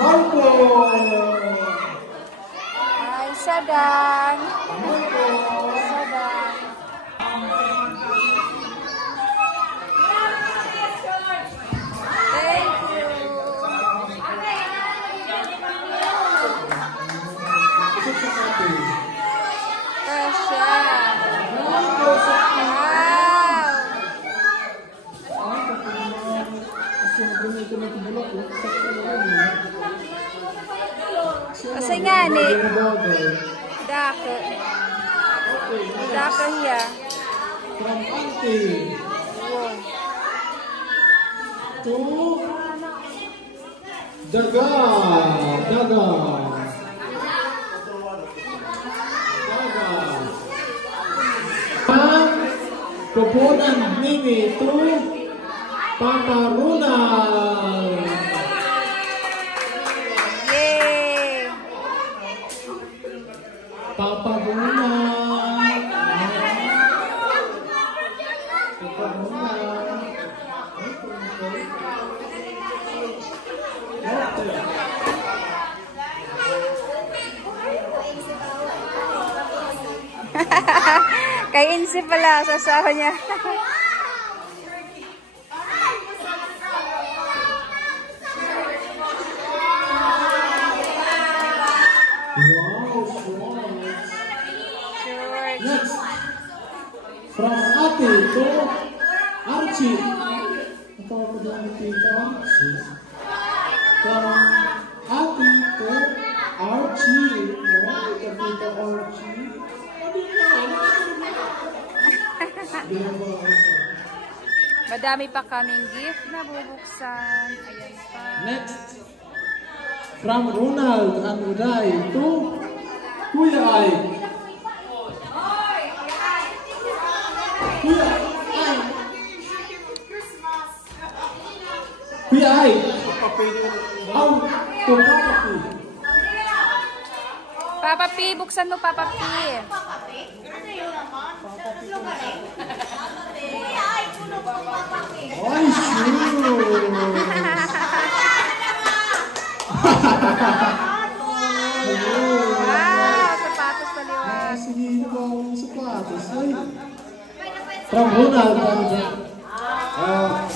Marco. Ay, Sadang. Marco. Sadang. Thank you. Tasha. Wow. Kasi nga ni Dako. Dako hiya. From Auntie. Wow. To Daga. Daga. Daga. Pupunan Mimi to Papa Ronald. Yay! Papa Ronald. Papa Ronald. Kay Insi pala sa asawa niya. Wow, George. next, from Ate to Archie. Ito ako dyan Tita Archie. From Ate to Archie. No, ito Tita Archie. Madami pa kaming gift na bubuksan. Ayan pa. Next, from Ronald and Uday to Kuya Ay. Kuya Ay. Kuya Ay. Ang to Papa P. Papa P, buksan mo Papa P. Ay, sure. Wow, sapatos paliwan. Sige, yung sapatos. Ay. From Ronald and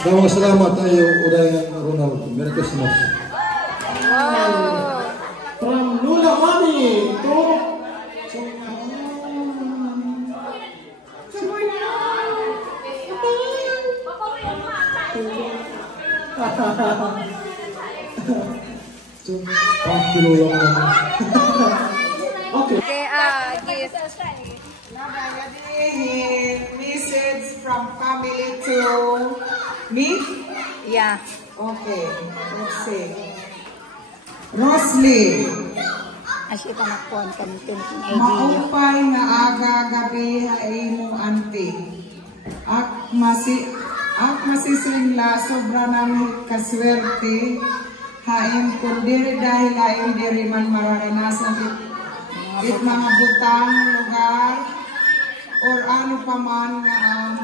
Dapat salamat tayo uday Ronald. Merry Christmas. Wow. from Lula Mami to okay. Okay, gift. Message from family to me. Yeah. Okay, let's see. Roslyn, Asya pa nakuhan kami 10 idea. maupay nga aga gabi ay mo ante. Ak masisingla sobra namin kaswerte. Hain kung diri dahil ayon diri man mararanasan it mga butang lugar or ano pa man nga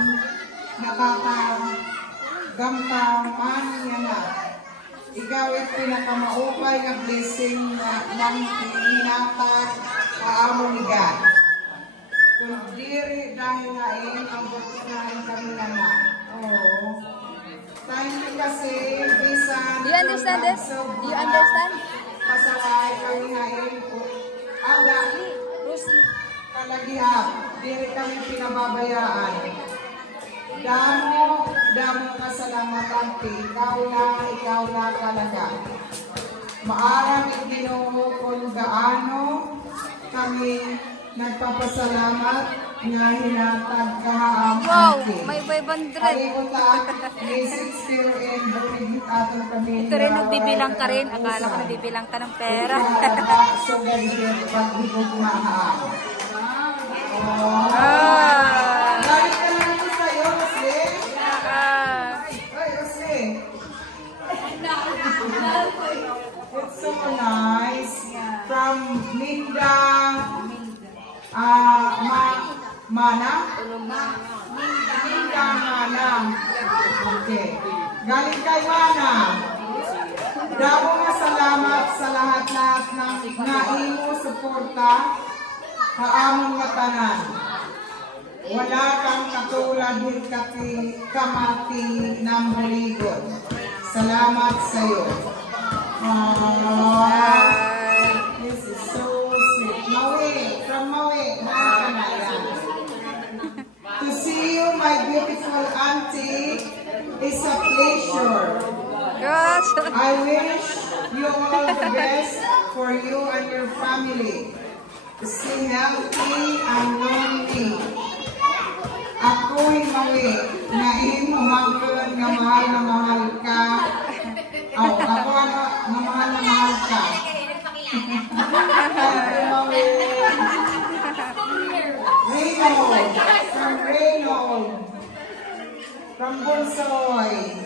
nakakagamtaman nga na. Ikaw it pinakamaupay nga blessing na ng inatag kaamon ni God. Kung diri dahil hain ang butang kami na na. Oh. Time kasi bisan. Do you understand this? Do you understand? Pasalay kami ngayon po. Aga, Rosie. kalagihap. Diri kami pinababayaan. Damo kasalamatan. Ikaw na talaga. Maarang Ginoo kung gaano kami nagpapasalamat nga hinatag kahaam. Wow, may 500. Kalimutan, message still in the atong kami. Ito rin nagbibilang ka rin. Akala ko nagbibilang ka ng pera. So, ganyan, pagbibog mahaam. Ah. Galit ka lang ito sa'yo, Jose. Ay, Jose. It's so nice. From Minda, Mana? Minda, Mana. Okay. Galing kay Mana. Damo nga salamat nga imo suporta kaamon nga tanan. Wala kang katulad hikati kamati ng buligon. Salamat sa iyo. This is so sweet. Maui, from Maui. To see you, my beautiful auntie, is a pleasure. Gosh. I wish you all the best for you and your family. Stay healthy and lonely. Ako'y Maui, na inumagon nga mahal na mahal ka. Oh, ako na mahal na mahal ka. Maui. Reynold, from Reynold, from Bunsoy.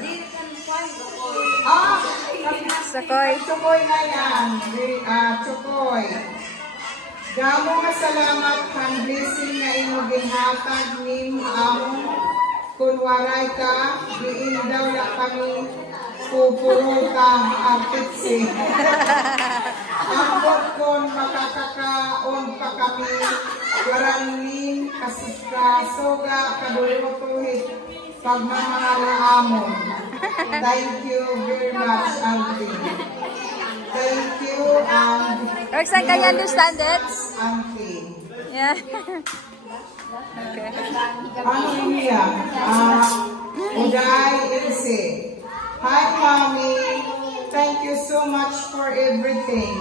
Sakoy. Chukoy na yan. Chukoy. Damo nga salamat kang blessing na imo ginhatag ning amon. Kung waray ka, diin daw na kami pupuruta artitsi. Ambot kon makakakaon pa kami, waranin kasoga kadulutuhit pagmamahal amon. Thank you very much, Auntie. Thank you, and Roxanne, can you understand it? Auntie. Yeah. Okay. Ano niya? Uday Ilse. Hi, Mommy. Thank you so much for everything.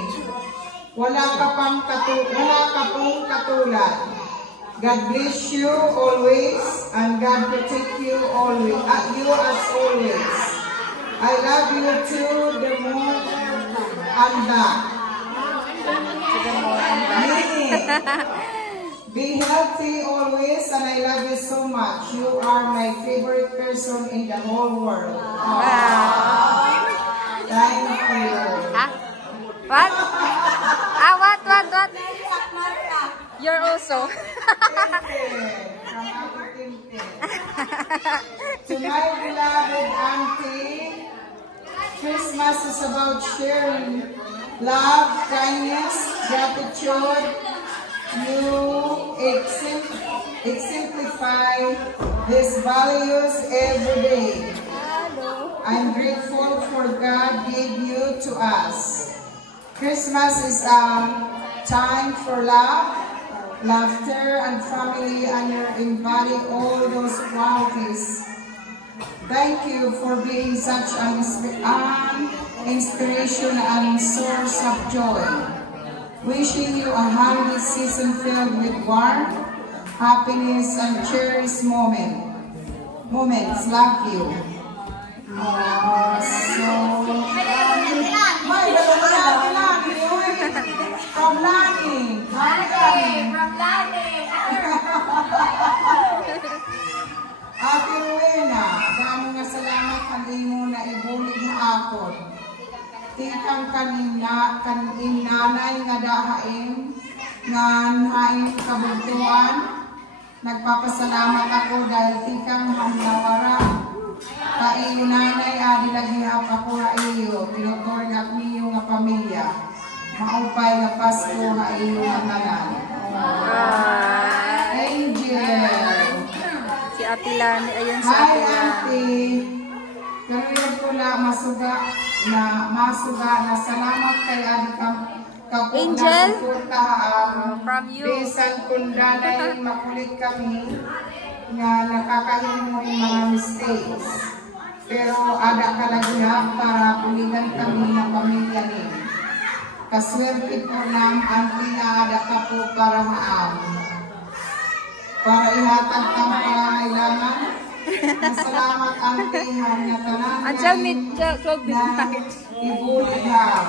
Wala ka pong katulad. God bless you always, and God protect you always. You as always. I love you too, the moon and back. Be healthy always, and I love you so much. You are my favorite person in the whole world. Wow. Thank you. Huh? What? What? You're also. To my beloved auntie, Christmas is about sharing love, kindness, gratitude. You exemplify these values every day. I'm grateful for God gave you to us. Christmas is a time for love, laughter, and family, and you embody all those qualities. Thank you for being such an inspiration and source of joy. Wishing you a holiday season filled with warmth, happiness, and cherished moments. Love you. From Lani. Ate Rowena, damo nga salamat ang imo na ibulig na akon. Tikang kaning nanay nga dahain, nga hain kabugtuan. Nagpapasalamat ako dahil tikang hamnawara. Kaiyo nanay, adi lagihap ako na iyo, pinutorgak niyo nga pamilya. Maupay nga Pasko nga iyo nga tanan. Angel. Si Ate Lani, ayun si Hi, Ate Lani. Auntie. Karoon ko na masuga na salamat kay Adi Angel? Kapuna From you. Bisan kung danay makulit kami nga nakakahimo ng mga mistakes. Pero ada kalagihap para puligan kami ng pamilya ni. Kaswerte po ng auntie na ada ka po para haam. Para ihatag ka pangangailangan. Salamat auntie nga tanan Until 12 midnight. ibuligan.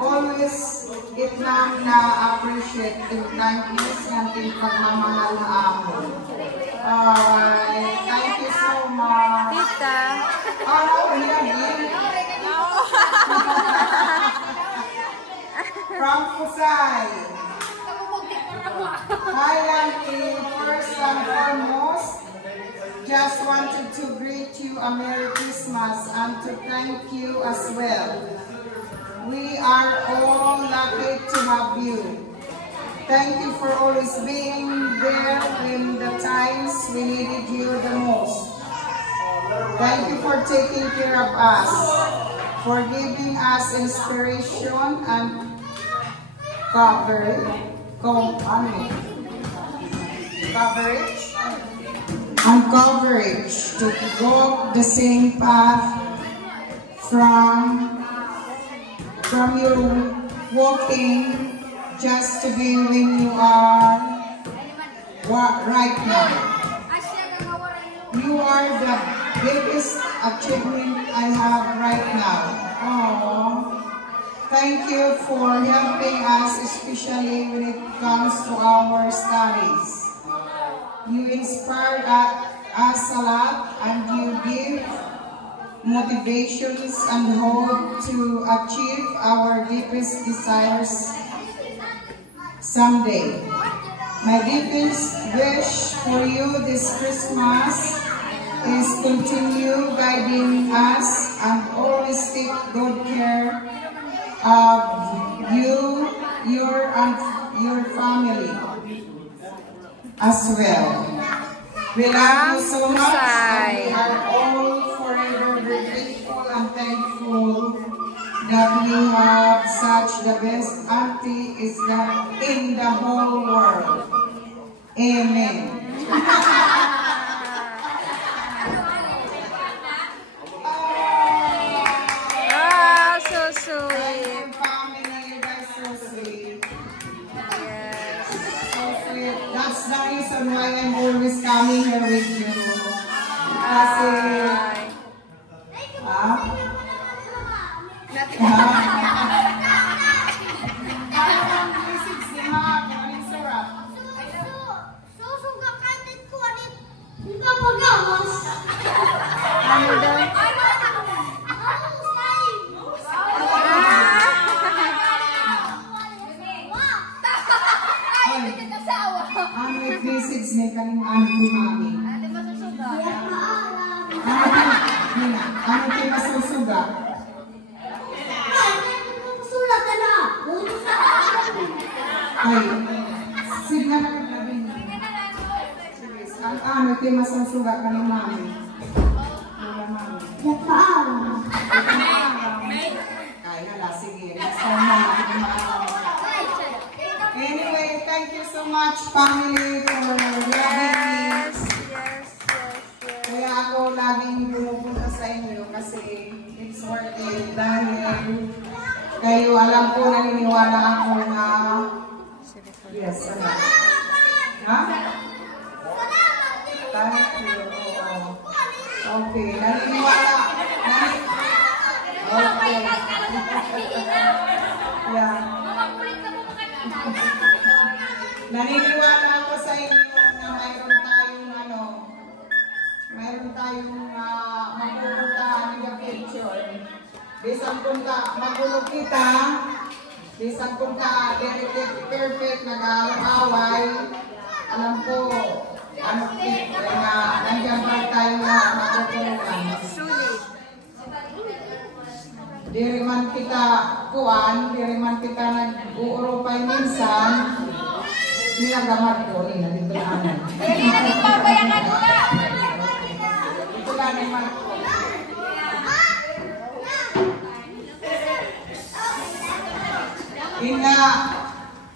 Always it lang na appreciate yung kindness natin pagmamahal na ako. Thank you so much. Tita. From Pusay. Hi, Auntie. First and foremost, just wanted to greet you a Merry Christmas and to thank you as well. We are all lucky love you. Thank you for always being there in the times we needed you the most. Thank you for taking care of us, for giving us inspiration and coverage to walk the same path from your walking just to be when you are right now. You are the biggest achievement I have right now. Oh, thank you for helping us, especially when it comes to our studies. You inspired us a lot, and you give motivations and hope to achieve our deepest desires someday. My deepest wish for you this Christmas is continue guiding us and always take good care of you, your family as well. We love you so much, and we are all forever grateful and thankful that we have such the best auntie in the whole world. Amen. Wow, so sweet. Family, you guys so sweet. Yes. So sweet. That's the reason why I'm always coming here with you. Kasi, Ano daw? ano yung message niya kaning auntie mami? Ano yung masusuga? Ay, sige na naglabing. Ano yung masusuga kaning mami? Ay, hala, sige. Next time na natin maalam. Anyway, thank you so much, family, for loving me. Yes. Kaya ako laging pumupunta sa inyo kasi it's worth it dahil kayo alam ko, naniniwala ako na yes, ano? Ha? Thank you. Okay, naniniwala. Okay. Yeah. Naniniwala ako sa inyo na mayroon tayong magpupuntahan in the future. Bisan kung magulo kita, bisan kung perfect, nag-aaway, alam ko, nandiyan pa tayo na magpupulutan. Diri man kita kuan, diri man kita nag-uurupay minsan, nilagamat ko, dito na anan. Ito lang naman ko. Ina,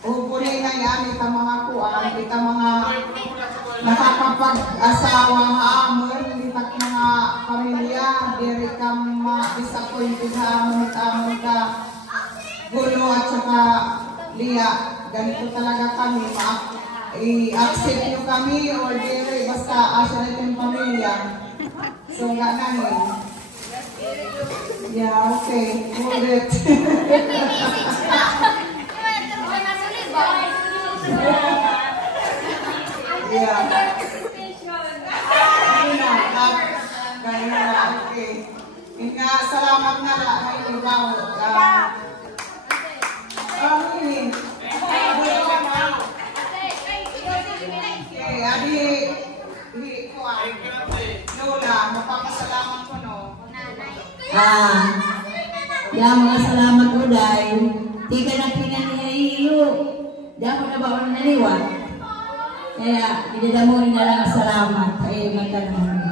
upunin na yan, ita mga kuan, ita mga nakakapag-asawa nga amon, ita mga pamilya, diri ka ma-disappointed ha, amon ka gulo at saka liya. Ganito talaga kami, i-accept nyo kami or diri, basta asya natin pamilya. So nga namin. Yeah, okay, hold it. Yeah. Ganyan na, okay. Nga, salamat na lang, ay ikaw. Okay, adi, Lola, mapapasalamat ko, no? Mga salamat ko dahil di ka na pinaniya iyo. Di ako na ba ako naniwa? Kaya, idadamuhin na lang salamat. Ay, magtanong.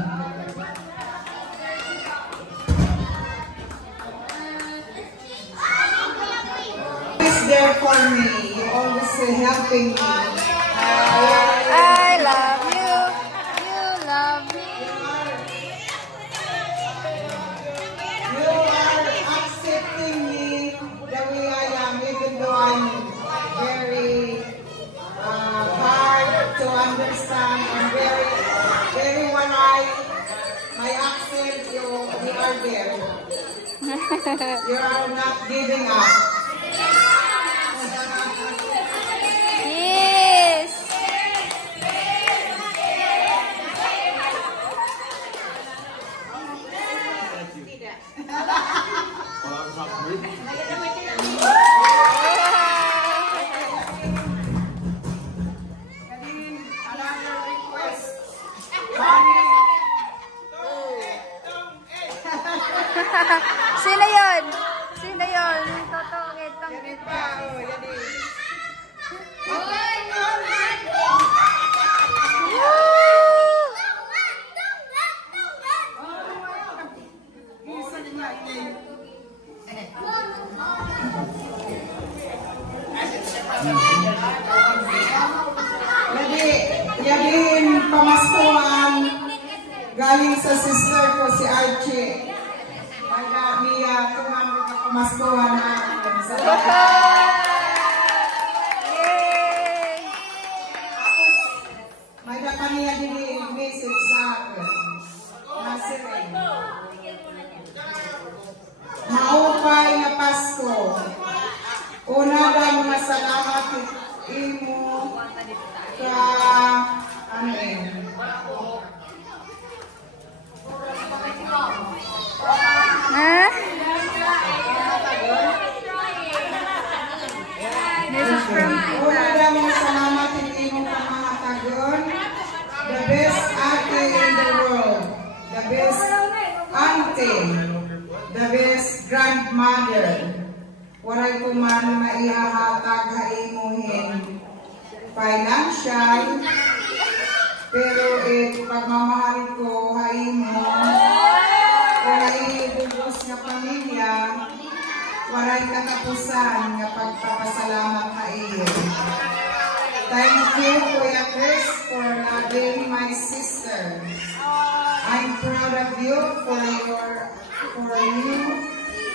There for me. You always helping me. I love you. You love me. You are accepting me the way I am, even though I'm very hard to understand and very my accent, you are there. You are not giving up. Yes. Another request. Sino yun? Sino yun? Totoo, itong ito. Yadiin pamaskuhan galing sa sister ko si Archie. Kaya niya tumamit na pamaskuhan natin sa may dapat niya din message sa akin. Nasirin. Maupay na Pasko. Una daw mga salamat imo sa This is from una daw mga salamat imo pamahatagon. The best ate in the world. The best auntie. The best grandmother. Waray ko man maihahatag ha imuhin financial, pero pagmamahal ko ha imo o haibugos na pamilya, waray katapusan nga pagpapasalamat ha iyo. Thank you, Kuya Chris, for being my sister. I'm proud of you for you,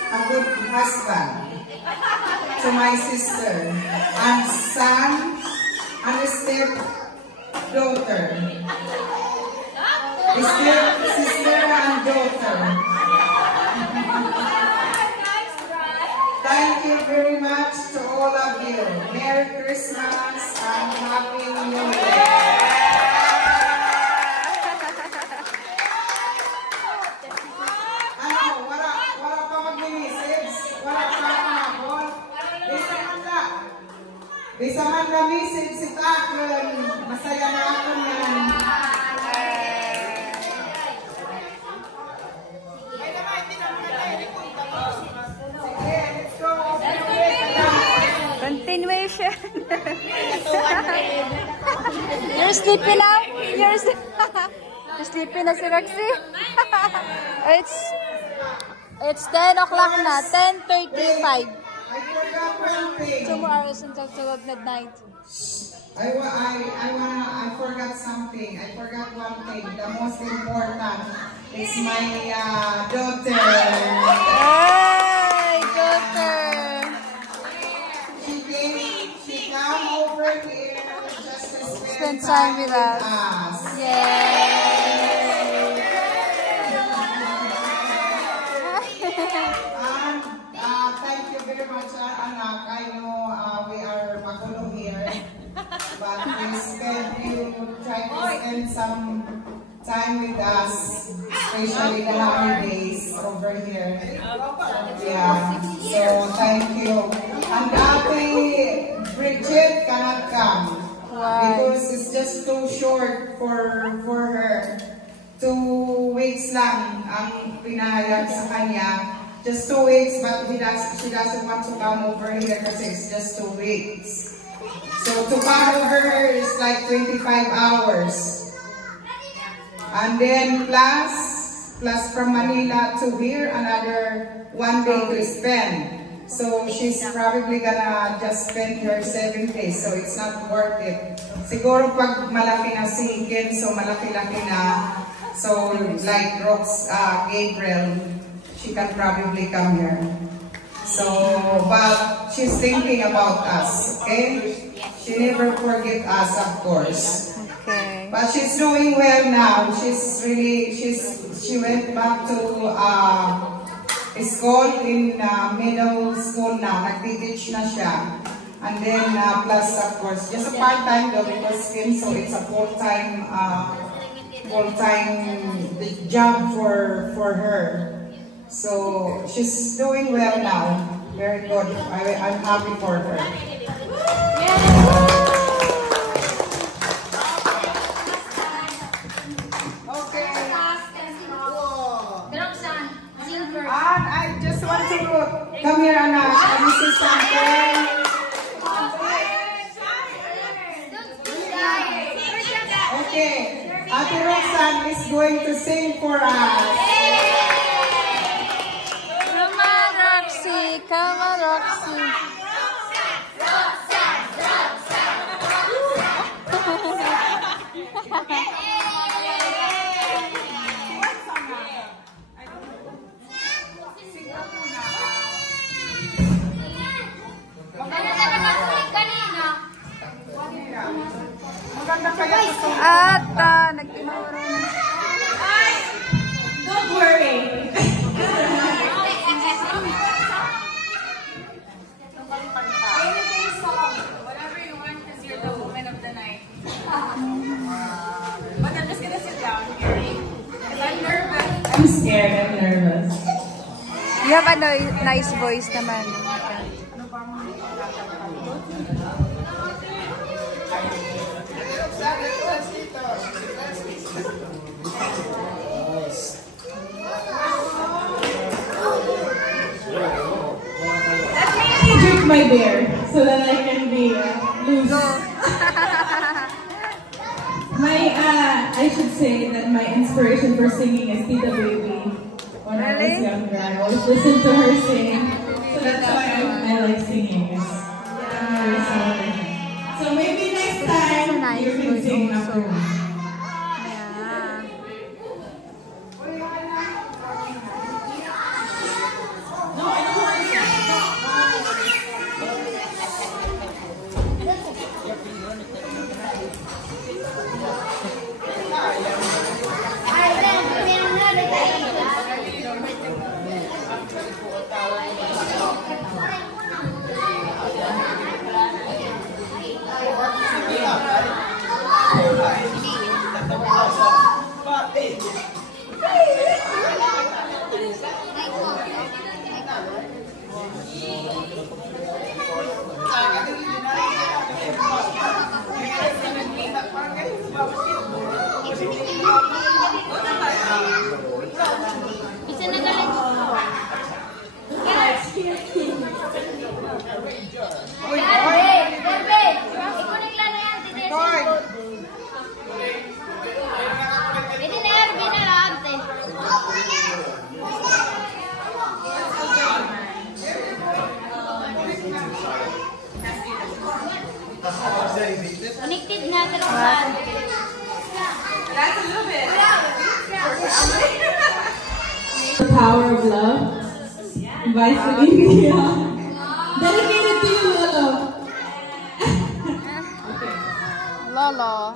a good husband to my sister and son and step-daughter. Step-sister and daughter. Thank you very much to all of you. Merry Christmas and Happy New Year. Bisa man na message si Takon, masaya na ako yan. Sige, let's go. Continuation. You're sleepy now? You're sleepy na si Roxy? It's 10 o'clock na, 10:35. I forgot one thing. 2 more hours until midnight. I forgot something. I forgot one thing. The most important is my daughter. Hey, daughter. She come over here just to Spend time with us. Yay. Thank you very much, anak. I know we are makulong here, but you try to spend some time with us, especially the holidays over here. Yeah, so thank you. And Ate Bridget cannot come because it's just too short for her. 2 weeks lang ang pinahayag sa kanya. Just 2 weeks, but she doesn't want to come over here because it's just 2 weeks. So to follow her is like 25 hours. And then plus from Manila to here, another 1 day to spend. So she's probably gonna just spend her 7 days, so it's not worth it. Siguro pag malaki na si Ken, so malaki-laki na, so like Gabriel, she can probably come here. So, but she's thinking about us, okay? She never forget us, of course. Okay. But she's doing well now. She went back to school in middle school now. Nag-teach na siya. And then plus of course, just a part-time though because so it's a full-time job for her. So she's doing well now. Very good. I'm happy for her. And I just want to come here, Anna. This is something. Okay, Ate Roxanne is going to sing for us. Come on, Roxy. Come on, Roxy. At nagtinuro na. Don't worry. Whatever you want, because you're the woman of the night. But I'm just gonna sit down here. Because I'm nervous. I'm scared. I'm nervous. You have a nice voice naman. Drink my beer so that I can be loose. I should say that my inspiration for singing is Tita Baby. When I was younger, I always listened to her sing. So that's why I like singing. So maybe next time you can sing after me. Connected na talaga. That's a little bit. The Power of Love by Celine Dion. Dedicated to you, Lolo. Lolo.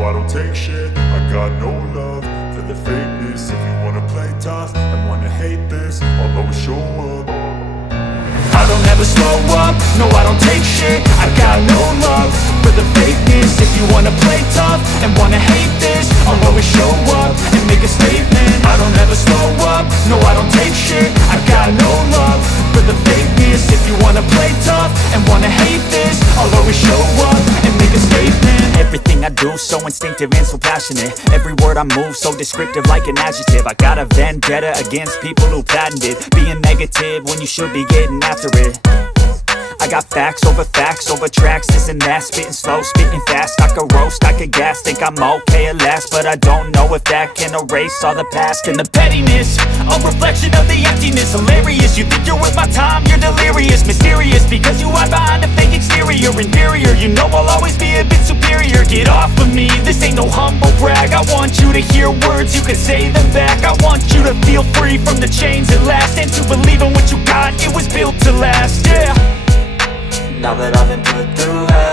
I don't take shit. I got no love for the fakeness. If you wanna play tough and wanna hate this, I'll always show up. I don't ever slow up, no I don't take shit. I got no love for the fakeness. If you wanna play tough and wanna hate this, I'll always show up and make a statement. I don't ever slow up, no I don't take shit. I got no love for the fakeness. If you wanna play tough and wanna hate this, I'll always show up and make a statement. Everything I do so instinctive and so passionate. Every word I move so descriptive like an adjective. I got a vendetta against people who patented being negative when you should be getting after it. I got facts over tracks, this and that. Spitting slow, spitting fast. I could roast, I could gas. Think I'm okay at last, but I don't know if that can erase all the past. And the pettiness, a reflection of the emptiness. Hilarious, you think you're worth my time, you're delirious. Mysterious, because you hide behind a fake exterior. Inferior, you know I'll always be a bit superior. Get off of me, this ain't no humble brag. I want you to hear words, you can say them back. I want you to feel free from the chains at last, and to believe in what you got, it was built to last, yeah. Now that I've been put through hell,